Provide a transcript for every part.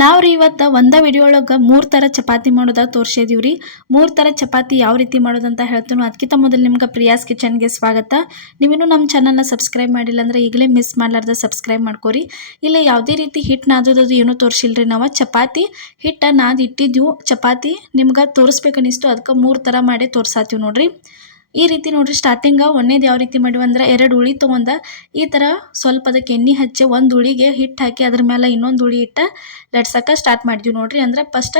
ನಾವ್ರಿ ಇವತ್ತು ಒಂದ ವಿಡಿಯೋ ಒಳಗೆ 3 ಥರ ಚಪಾತಿ ಮಾಡೋದ ತೋರಿಸಿದೀವಿ ರೀ. 3 ಥರ ಚಪಾತಿ ಯಾವ ರೀತಿ ಮಾಡೋದಂತ ಹೇಳ್ತೀನಿ. ಅದಕ್ಕಿಂತ ಮೊದಲು ನಿಮ್ಗೆ ಪ್ರಿಯಾಸ್ ಕಿಚನ್ಗೆ ಸ್ವಾಗತ. ನೀವಿನ್ನೂ ನಮ್ಮ ಚಾನಲ್ನ ಸಬ್ಸ್ಕ್ರೈಬ್ ಮಾಡಿಲ್ಲ ಅಂದ್ರೆ ಈಗಲೇ ಮಿಸ್ ಮಾಡಲಾರ್ದ ಸಬ್ಸ್ಕ್ರೈಬ್ ಮಾಡ್ಕೋರಿ. ಇಲ್ಲ ಯಾವುದೇ ರೀತಿ ಹಿಟ್ಟು ನಾದೋದು ಏನೂ ತೋರಿಸಿಲ್ರಿ. ನಾವು ಚಪಾತಿ ಹಿಟ್ಟು ನಾದಿ ಇಟ್ಟಿದ್ವು. ಚಪಾತಿ ನಿಮ್ಗೆ ತೋರಿಸ್ಬೇಕನ್ನಿಸ್ತು, ಅದಕ್ಕೆ 3 ಥರ ಮಾಡಿ ತೋರ್ಸಾತೀವಿ ನೋಡ್ರಿ. ಈ ರೀತಿ ನೋಡ್ರಿ, ಸ್ಟಾರ್ಟಿಂಗ ಒಂದೇದು ಯಾವ ರೀತಿ ಮಾಡಿವಿ ಅಂದ್ರೆ 2 ಉಳಿ ತೊಗೊಂಡ ಈ ಥರ ಸ್ವಲ್ಪ ಅದಕ್ಕೆ ಎಣ್ಣೆ ಹಚ್ಚಿ ಒಂದು ಉಳಿಗೆ ಹಿಟ್ಟು ಹಾಕಿ ಅದ್ರ ಮೇಲೆ ಇನ್ನೊಂದು ಉಳಿ ಇಟ್ಟು ಲಟ್ಸಕ್ಕೆ ಸ್ಟಾರ್ಟ್ ಮಾಡಿದ್ವಿ ನೋಡ್ರಿ. ಅಂದ್ರೆ ಫಸ್ಟ್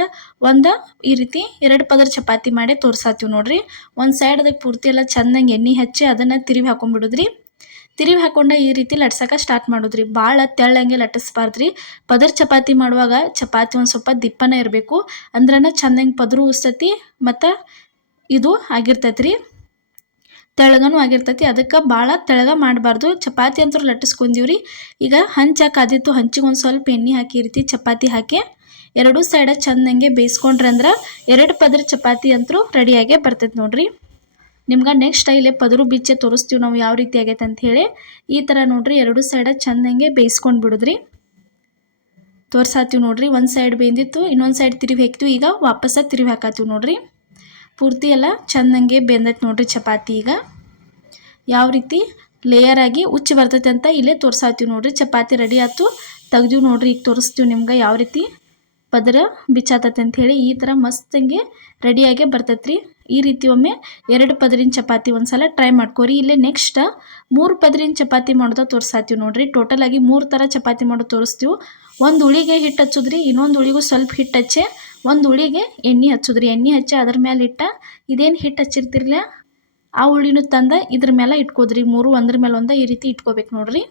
ಈ ರೀತಿ 2 ಪದರ ಚಪಾತಿ ಮಾಡಿ ತೋರ್ಸಾತೀವಿ ನೋಡ್ರಿ. ಒಂದು ಸೈಡ್ ಅದಕ್ಕೆ ಪೂರ್ತಿ ಎಲ್ಲ ಚೆಂದಂಗೆ ಎಣ್ಣೆ ಹಚ್ಚಿ ಅದನ್ನು ತಿರುವಿ ಹಾಕೊಂಡ್ಬಿಡುದ್ರಿ. ತಿರುವಿ ಹಾಕೊಂಡ ಈ ರೀತಿ ಲಟ್ಸಕ್ಕೆ ಸ್ಟಾರ್ಟ್ ಮಾಡೋದ್ರಿ. ಭಾಳ ತೆಳ್ಳಂಗೆ ಲಟ್ಟಿಸ್ಬಾರ್ದ್ರಿ. ಪದರ ಚಪಾತಿ ಮಾಡುವಾಗ ಚಪಾತಿ ಒಂದು ಸ್ವಲ್ಪ ದಿಪ್ಪನ ಇರಬೇಕು, ಅಂದ್ರನ ಚೆಂದಂಗೆ ಪದರು ಉಸ್ತತಿ ಮತ್ತು ಇದು ಆಗಿರ್ತೈತ್ರಿ, ತೆಳಗನೂ ಆಗಿರ್ತೈತಿ. ಅದಕ್ಕೆ ಭಾಳ ತೆಳಗ ಮಾಡಬಾರ್ದು. ಚಪಾತಿ ಅಂತೂ ಲಟ್ಟಿಸ್ಕೊಂಡೀವ್ರಿ. ಈಗ ಹಂಚಾಕಾದಿತ್ತು, ಹಂಚಿಗೆ ಒಂದು ಸ್ವಲ್ಪ ಎಣ್ಣೆ ಹಾಕಿ ಈ ರೀತಿ ಚಪಾತಿ ಹಾಕಿ 2 ಸೈಡ ಚೆಂದಂಗೆ ಬೇಯಿಸ್ಕೊಂಡ್ರೆ ಅಂದ್ರೆ 2 ಪದರ ಚಪಾತಿ ಅಂತೂ ರೆಡಿಯಾಗೇ ಬರ್ತೈತೆ ನೋಡ್ರಿ. ನಿಮ್ಗೆ ನೆಕ್ಸ್ಟ್ ಇಲ್ಲೇ ಪದರು ಬಿಚ್ಚೆ ತೋರಿಸ್ತೀವಿ ನಾವು ಯಾವ ರೀತಿ ಆಗೈತೆ ಅಂತ ಹೇಳಿ. ಈ ಥರ ನೋಡ್ರಿ 2 ಸೈಡ ಚೆಂದಂಗೆ ಬೇಯಿಸ್ಕೊಂಡು ಬಿಡುದ್ರಿ. ತೋರ್ಸಾತೀವಿ ನೋಡ್ರಿ. ಒಂದು ಸೈಡ್ ಬೇಯ್ದಿತ್ತು, ಇನ್ನೊಂದು ಸೈಡ್ ತಿರುವಿ ಹಾಕ್ತೀವಿ. ಈಗ ವಾಪಸ್ಸ ತಿರುವಿ ಹಾಕತ್ತೀವಿ ನೋಡ್ರಿ. ಪೂರ್ತಿ ಎಲ್ಲ ಚೆಂದಂಗೆ ಬೆಂದೈತೆ ನೋಡ್ರಿ ಚಪಾತಿ. ಈಗ ಯಾವ ರೀತಿ ಲೇಯರ್ ಆಗಿ ಉಚ್ಚಿ ಬರ್ತೈತೆ ಅಂತ ಇಲ್ಲೇ ತೋರ್ಸಾತೀವಿ ನೋಡ್ರಿ. ಚಪಾತಿ ರೆಡಿ ಆಯ್ತು, ತೆಗ್ದೀವಿ ನೋಡ್ರಿ. ಈಗ ತೋರಿಸ್ತೀವಿ ನಿಮ್ಗೆ ಯಾವ ರೀತಿ ಪದರ ಬಿಚ್ಚಾತೈತೆ ಅಂತ ಹೇಳಿ. ಈ ಥರ ಮಸ್ತಂಗೆ ರೆಡಿಯಾಗೇ ಬರ್ತೈತ್ರಿ. ಈ ರೀತಿ ಒಮ್ಮೆ 2 ಪದರಿನ ಚಪಾತಿ ಒಂದ್ಸಲ ಟ್ರೈ ಮಾಡ್ಕೋರಿ. ಇಲ್ಲೇ ನೆಕ್ಸ್ಟ್ 3 ಪದರಿನ ಚಪಾತಿ ಮಾಡೋದ ತೋರ್ಸಾತೀವಿ ನೋಡ್ರಿ. ಟೋಟಲ್ ಆಗಿ 3 ಥರ ಚಪಾತಿ ಮಾಡೋದು ತೋರಿಸ್ತೀವಿ. ಒಂದು ಉಳಿಗೆ ಹಿಟ್ಟು ಹಚ್ಚೋದ್ರಿ, ಇನ್ನೊಂದು ಉಳಿಗೂ ಸ್ವಲ್ಪ ಹಿಟ್ಟು ಹಚ್ಚಿ ಒಂದು ಉಳಿಗೆ ಎಣ್ಣೆ ಹಚ್ಚೋದ್ರಿ. ಎಣ್ಣೆ ಹಚ್ಚಿ ಅದ್ರ ಮೇಲೆ ಇಟ್ಟ ಇದೇನು ಹಿಟ್ಟು ಹಚ್ಚಿರ್ತಿರ್ಲ ಆ ಉಳ್ಳಿನೂ ತಂದ ಇದ್ರ ಮೇಲೆ ಇಟ್ಕೋದ್ರಿ. 3 ಒಂದ್ರ ಮೇಲೆ ಒಂದು ಈ ರೀತಿ ಇಟ್ಕೋಬೇಕು ನೋಡ್ರಿ.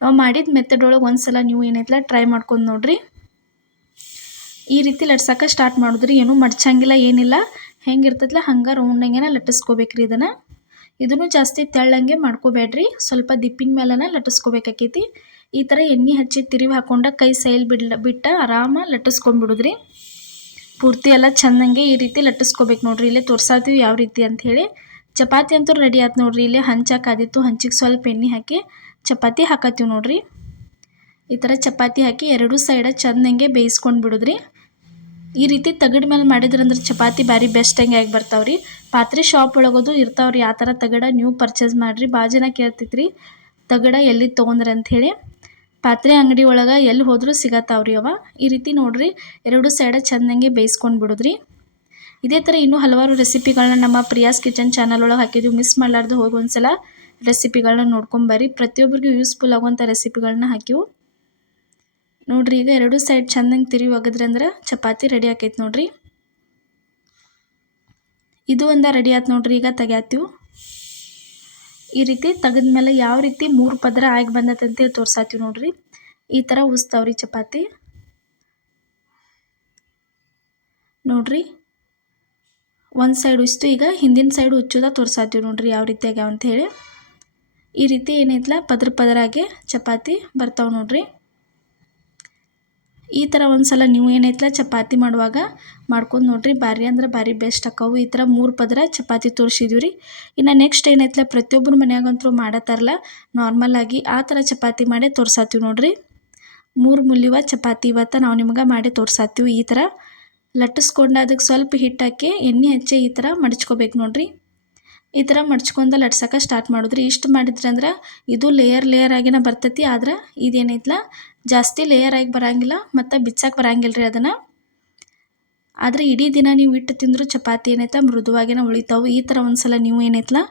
ನಾವು ಮಾಡಿದ ಮೆಥಡ್ ಒಳಗೆ ಒಂದ್ಸಲ ನೀವು ಏನೈತಲ್ಲ ಟ್ರೈ ಮಾಡ್ಕೊಂಡು ನೋಡ್ರಿ. ಈ ರೀತಿ ಲಟ್ಸಕ್ಕೆ ಸ್ಟಾರ್ಟ್ ಮಾಡಿದ್ರಿ. ಏನೂ ಮಡ್ಚಂಗಿಲ್ಲ, ಏನಿಲ್ಲ, ಹೆಂಗಿರ್ತೈತಲ್ಲ ಹಂಗೆ ರೌಂಡಂಗೆನ ಲಟ್ಟಿಸ್ಕೋಬೇಕ್ರಿ. ಇದನ್ನು ಜಾಸ್ತಿ ತೆಳ್ಳಂಗೆ ಮಾಡ್ಕೋಬೇಡ್ರಿ, ಸ್ವಲ್ಪ ದಿಪ್ಪಿನ ಮೇಲೆನ ಲಟ್ಟಿಸ್ಕೋಬೇಕಾಕೈತಿ. ಈ ಥರ ಎಣ್ಣೆ ಹಚ್ಚಿ ತಿರುವಿ ಹಾಕೊಂಡ ಕೈ ಸೈಲ್ ಬಿಟ್ಟು ಆರಾಮ ಲಟ್ಟಿಸ್ಕೊಂಡ್ಬಿಡುದ್ರಿ. ಪೂರ್ತಿ ಎಲ್ಲ ಚೆಂದಂಗೆ ಈ ರೀತಿ ಲಟ್ಟಿಸ್ಕೋಬೇಕು ನೋಡ್ರಿ. ಇಲ್ಲೇ ತೋರ್ಸಾತೀವಿ ಯಾವ ರೀತಿ ಅಂಥೇಳಿ. ಚಪಾತಿ ಅಂತೂ ರೆಡಿ ಆಯ್ತು ನೋಡ್ರಿ. ಇಲ್ಲೇ ಹಂಚಾಕಾದಿತ್ತು, ಹಂಚಿಗೆ ಸ್ವಲ್ಪ ಎಣ್ಣೆ ಹಾಕಿ ಚಪಾತಿ ಹಾಕತ್ತೀವಿ ನೋಡ್ರಿ. ಈ ಥರ ಚಪಾತಿ ಹಾಕಿ 2 ಸೈಡ ಚೆಂದಂಗೆ ಬೇಯಿಸ್ಕೊಂಡು ಬಿಡುದ್ರಿ. ಈ ರೀತಿ ತಗಡ ಮೇಲೆ ಮಾಡಿದ್ರಂದ್ರೆ ಚಪಾತಿ ಭಾರಿ ಬೆಸ್ಟಂಗೆ ಆಗಿ ಬರ್ತಾವ್ರಿ. ಪಾತ್ರೆ ಶಾಪ್ ಒಳಗೋದು ಇರ್ತಾವ್ರಿ ಆ ಥರ ತಗಡ, ನೀವು ಪರ್ಚೇಸ್ ಮಾಡಿರಿ. ಭಾಳ ಜನ ಕೇಳ್ತಿದ್ರಿ ತಗಡ ಎಲ್ಲಿ ತೊಗೊಂಡ್ರಿ ಅಂಥೇಳಿ. ಪಾತ್ರೆ ಅಂಗಡಿ ಒಳಗೆ ಎಲ್ಲಿ ಹೋದರೂ ಸಿಗತ್ತಾವ್ರಿ ಅವ. ಈ ರೀತಿ ನೋಡ್ರಿ 2 ಸೈಡ ಚೆಂದಂಗೆ ಬೇಯಿಸ್ಕೊಂಡು ಬಿಡುದ್ರಿ. ಇದೇ ಥರ ಇನ್ನೂ ಹಲವಾರು ರೆಸಿಪಿಗಳನ್ನ ನಮ್ಮ ಪ್ರಿಯಾಸ್ ಕಿಚನ್ ಚಾನಲ್ ಒಳಗೆ ಹಾಕಿದ್ವಿ. ಮಿಸ್ ಮಾಡಲಾರ್ದು ಹೋಗಿ ಒಂದ್ಸಲ ರೆಸಿಪಿಗಳನ್ನ ನೋಡ್ಕೊಂಬರ್ರಿ. ಪ್ರತಿಯೊಬ್ಬರಿಗೂ ಯೂಸ್ಫುಲ್ ಆಗುವಂಥ ರೆಸಿಪಿಗಳನ್ನ ಹಾಕಿವು ನೋಡ್ರಿ. ಈಗ 2 ಸೈಡ್ ಚೆಂದಂಗೆ ತಿರುವಿ ಒಗದ್ರಿ ಅಂದ್ರೆ ಚಪಾತಿ ರೆಡಿ ಆಕೈತೆ ನೋಡ್ರಿ. ಇದು ರೆಡಿ ಆಯ್ತು ನೋಡ್ರಿ. ಈಗ ತೆಗ್ಯಾತೀವಿ. ಈ ರೀತಿ ತೆಗೆದ್ಮೇಲೆ ಯಾವ ರೀತಿ 3 ಪದರ ಆಗಿ ಬಂದೈತೆ ಅಂತೇಳಿ ತೋರ್ಸಾತೀವಿ ನೋಡ್ರಿ. ಈ ಥರ ಉಸ್ತಾವ್ರಿ ಚಪಾತಿ ನೋಡ್ರಿ. ಒಂದು ಸೈಡ್ ಉಸ್ತು, ಈಗ ಹಿಂದಿನ ಸೈಡ್ ಉಚ್ಚೋದ ತೋರ್ಸಾತೀವಿ ನೋಡ್ರಿ ಯಾವ ರೀತಿ ಆಗ್ಯಾವ ಅಂಥೇಳಿ. ಈ ರೀತಿ ಏನೈತಲ್ಲ ಪದರಾಗೆ ಚಪಾತಿ ಬರ್ತಾವೆ ನೋಡ್ರಿ. ಈ ಥರ ಒಂದ್ಸಲ ನೀವು ಏನೈತಲ್ಲ ಚಪಾತಿ ಮಾಡುವಾಗ ಮಾಡ್ಕೊಂಡು ನೋಡ್ರಿ. ಭಾರಿ ಅಂದ್ರೆ ಭಾರಿ ಬೆಸ್ಟ್ ಆಕ್ಕವು. ಈ ಥರ 3 ಪದರ ಚಪಾತಿ ತೋರಿಸಿದ್ವಿ ರೀ. ಇನ್ನು ನೆಕ್ಸ್ಟ್ ಏನೈತಲ್ಲ ಪ್ರತಿಯೊಬ್ಬರು ಮನ್ಯಾಗಂತೂ ಮಾಡತ್ತಾರಲ್ಲ ನಾರ್ಮಲ್ ಆಗಿ, ಆ ಥರ ಚಪಾತಿ ಮಾಡಿ ತೋರ್ಸಾತೀವಿ ನೋಡ್ರಿ. 3 ಮುಲ್ಲಿವ ಚಪಾತಿ ಇವತ್ತು ನಾವು ನಿಮ್ಗೆ ಮಾಡಿ ತೋರ್ಸಾತೀವಿ. ಈ ಥರ ಲಟ್ಟಿಸ್ಕೊಂಡು ಅದಕ್ಕೆ ಸ್ವಲ್ಪ ಹಿಟ್ಟು ಹಾಕಿ ಎಣ್ಣೆ ಹಚ್ಚಿ ಈ ಥರ ಮಡ್ಚ್ಕೋಬೇಕು ನೋಡ್ರಿ. ಈ ಥರ ಮಡ್ಚ್ಕೊಂಡು ಲಟ್ಸಕ್ಕೆ ಸ್ಟಾರ್ಟ್ ಮಾಡಿದ್ರಿ. ಇಷ್ಟು ಮಾಡಿದ್ರಿ ಅಂದ್ರೆ ಇದು ಲೇಯರ್ ಆಗಿನ ಬರ್ತೈತಿ. ಆದ್ರೆ ಇದೇನೈತಲ್ಲ ಜಾಸ್ತಿ ಲೇಯರ್ ಆಗಿ ಬರಂಗಿಲ್ಲ ಮತ್ತು ಬಿಚ್ಚಕ್ಕೆ ಬರಂಗಿಲ್ಲ ರೀ ಅದನ್ನು. ಆದರೆ ಇಡೀ ದಿನ ನೀವು ಇಟ್ಟು ತಿಂದರೂ ಚಪಾತಿ ಏನೈತೆ ಮೃದುವಾಗಿನ ಉಳಿತಾವು. ಈ ಥರ ಒಂದ್ಸಲ ನೀವು ಏನೈತಲ್ಲ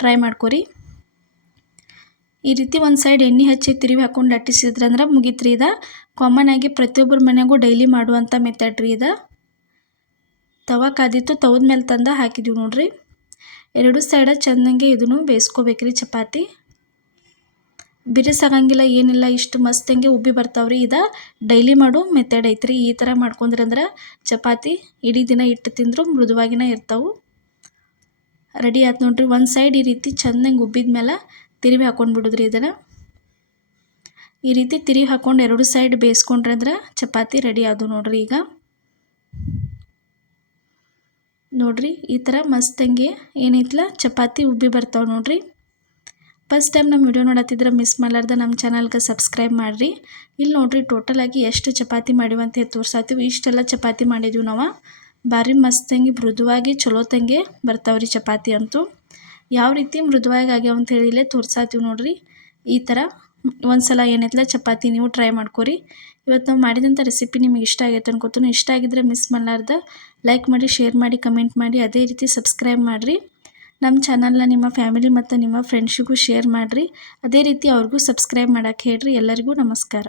ಟ್ರೈ ಮಾಡ್ಕೊರಿ. ಈ ರೀತಿ ಒಂದು ಸೈಡ್ ಎಣ್ಣೆ ಹಚ್ಚಿ ತಿರುವಿ ಹಾಕೊಂಡು ಲಟ್ಟಿಸಿದ್ರಂದ್ರೆ ಮುಗೀತ್ರಿ. ಕಾಮನ್ ಆಗಿ ಪ್ರತಿಯೊಬ್ಬರ ಮನೆಯಾಗೂ ಡೈಲಿ ಮಾಡುವಂಥ ಮೆಥಡ್ ರೀ. ತವಾ ಕಾದಿತ್ತು, ತವದ ಮೇಲೆ ತಂದು ಹಾಕಿದ್ವಿ ನೋಡ್ರಿ. 2 ಸೈಡ ಚೆಂದಂಗೆ ಇದನ್ನು ಬೇಯಿಸ್ಕೋಬೇಕ್ರಿ. ಚಪಾತಿ ಬಿರುಸಾಗಂಗಿಲ್ಲ, ಏನಿಲ್ಲ, ಇಷ್ಟು ಮಸ್ತಂಗೆ ಉಬ್ಬಿ ಬರ್ತಾವ್ರಿ. ಡೈಲಿ ಮಾಡೋ ಮೆಥಡ್ ಐತ್ರಿ. ಈ ಥರ ಮಾಡ್ಕೊಂಡ್ರಂದ್ರೆ ಚಪಾತಿ ಇಡೀ ದಿನ ಇಟ್ಟು ತಿಂದರೂ ಮೃದುವಾಗಿನ ಇರ್ತಾವೆ. ರೆಡಿ ಆಯ್ತು ನೋಡ್ರಿ. ಒಂದು ಸೈಡ್ ಈ ರೀತಿ ಚೆಂದಂಗೆ ಉಬ್ಬಿದ ಮೇಲೆ ತಿರುವಿ ಹಾಕೊಂಡು ಬಿಡುದ್ರಿ. ಈ ರೀತಿ ತಿರುವಿ ಹಾಕೊಂಡು 2 ಸೈಡ್ ಬೇಯಿಸ್ಕೊಂಡ್ರೆ ಅಂದ್ರೆ ಚಪಾತಿ ರೆಡಿ ಆದವು ನೋಡ್ರಿ. ಈಗ ನೋಡ್ರಿ ಈ ಥರ ಮಸ್ತಂಗೆ ಏನೈತಲ್ಲ ಚಪಾತಿ ಉಬ್ಬಿ ಬರ್ತಾವೆ ನೋಡ್ರಿ. ಫಸ್ಟ್ ಟೈಮ್ ನಮ್ಮ ವಿಡಿಯೋ ನೋಡತ್ತಿದ್ರೆ ಮಿಸ್ ಮಾಡಲಾರ್ದ ನಮ್ಮ ಚಾನಲ್ಗೆ ಸಬ್ಸ್ಕ್ರೈಬ್ ಮಾಡಿರಿ. ಇಲ್ಲಿ ನೋಡಿರಿ ಟೋಟಲಾಗಿ ಎಷ್ಟು ಚಪಾತಿ ಮಾಡಿವಿ ಅಂತ ತೋರ್ಸಾತೀವಿ. ಇಷ್ಟೆಲ್ಲ ಚಪಾತಿ ಮಾಡಿದ್ವಿ ನಾವು. ಭಾರಿ ಮಸ್ತಂಗಿ ಮೃದುವಾಗಿ ಚಲೋ ತಂಗೆ ಬರ್ತಾವ್ರಿ ಚಪಾತಿ ಅಂತೂ. ಯಾವ ರೀತಿ ಮೃದುವಾಗಿ ಆಗ್ಯಾವ ಅಂತ ಹೇಳಿ ಇಲ್ಲೇ ತೋರ್ಸಾತೀವಿ ನೋಡಿರಿ. ಈ ಥರ ಒಂದು ಸಲ ಏನೈತಲ್ಲ ಚಪಾತಿ ನೀವು ಟ್ರೈ ಮಾಡ್ಕೊರಿ. ಇವತ್ತು ನಾವು ಮಾಡಿದಂಥ ರೆಸಿಪಿ ನಿಮಗೆ ಇಷ್ಟ ಆಗೈತೆ ಅನ್ಕೋತೀನಿ. ಇಷ್ಟ ಆಗಿದ್ರೆ ಮಿಸ್ ಮಾಡಲಾರ್ದ ಲೈಕ್ ಮಾಡಿ, ಶೇರ್ ಮಾಡಿ, ಕಮೆಂಟ್ ಮಾಡಿ, ಅದೇ ರೀತಿ ಸಬ್ಸ್ಕ್ರೈಬ್ ಮಾಡಿರಿ. ನಮ್ಮ ಚಾನಲ್ನ ನಿಮ್ಮ ಫ್ಯಾಮಿಲಿ ಮತ್ತು ನಿಮ್ಮ ಫ್ರೆಂಡ್ಸಿಗೂ ಶೇರ್ ಮಾಡಿರಿ. ಅದೇ ರೀತಿ ಅವ್ರಿಗೂ ಸಬ್ಸ್ಕ್ರೈಬ್ ಮಾಡೋಕ್ಕೆ ಹೇಳ್ರಿ. ಎಲ್ಲರಿಗೂ ನಮಸ್ಕಾರ.